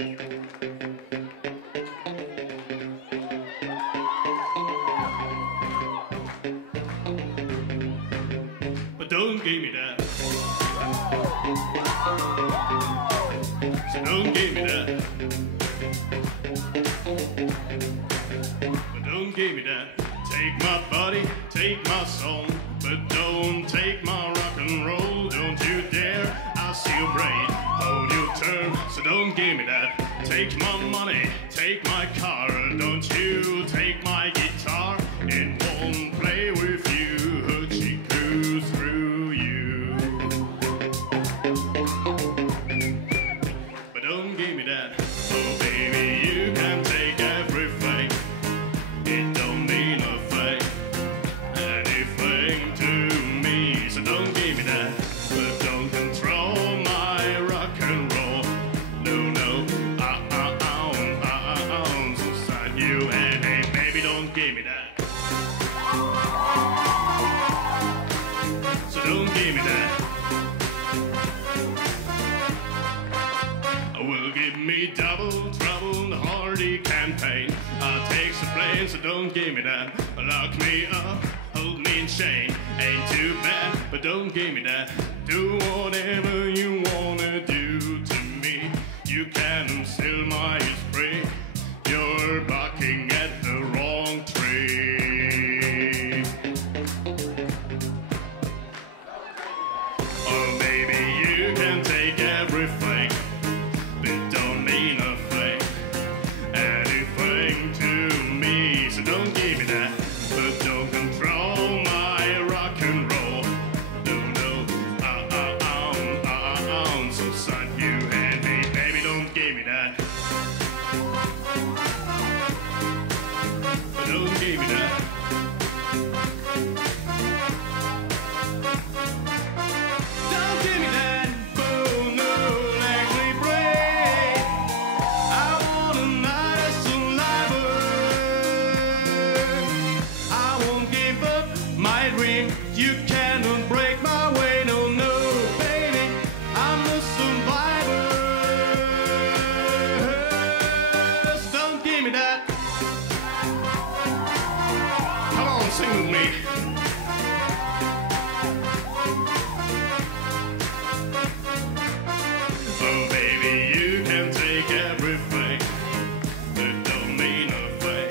But don't give me that. So don't give me that. But don't give me that. Take my body, take my soul, but don't take my rock and roll. Don't you dare, I'll see you break. Hold your turn, so don't give me that. Take my money, take my car, don't you take my guitar. It won't play with you, she goes through you. But don't give me that. Oh baby, you can take everything. It don't mean a thing, anything to me. So don't give me that. But don't control my rock and roll. No, no, so sign you and hey, baby, don't give me that. So don't give me that. Will give me double trouble, the Hardy campaign. Takes the blame, so don't give me that. Lock me up, hold me in chain. Ain't too bad, but don't give me that. Do whatever you wanna do to me. You can steal my spray. You're barking at the wrong tree. Oh baby, you can take everything. It don't mean a thing, anything to me. So don't give me that, but don't control my rock and roll. No, no, so son, you and me, baby, don't give me that. But don't give me that. Don't give me that. Oh no, let me break. I want a nice survivor. I won't give up my dream. You cannot break my way. No, no, baby, I'm a survivor. So don't give me that. Come on, sing with me. Oh baby, you can take everything. It don't mean a thing,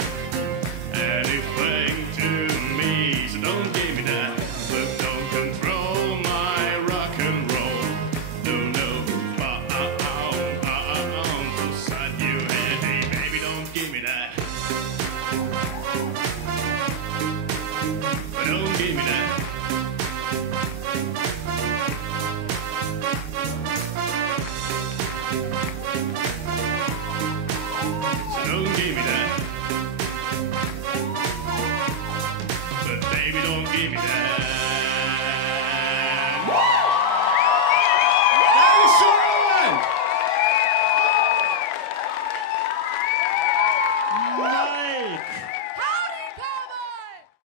anything to me. So don't give me that, but don't control my rock and roll. No, no, so sad you and me, baby, don't give me that. But don't give me that. So don't give me that. But baby, don't give me that.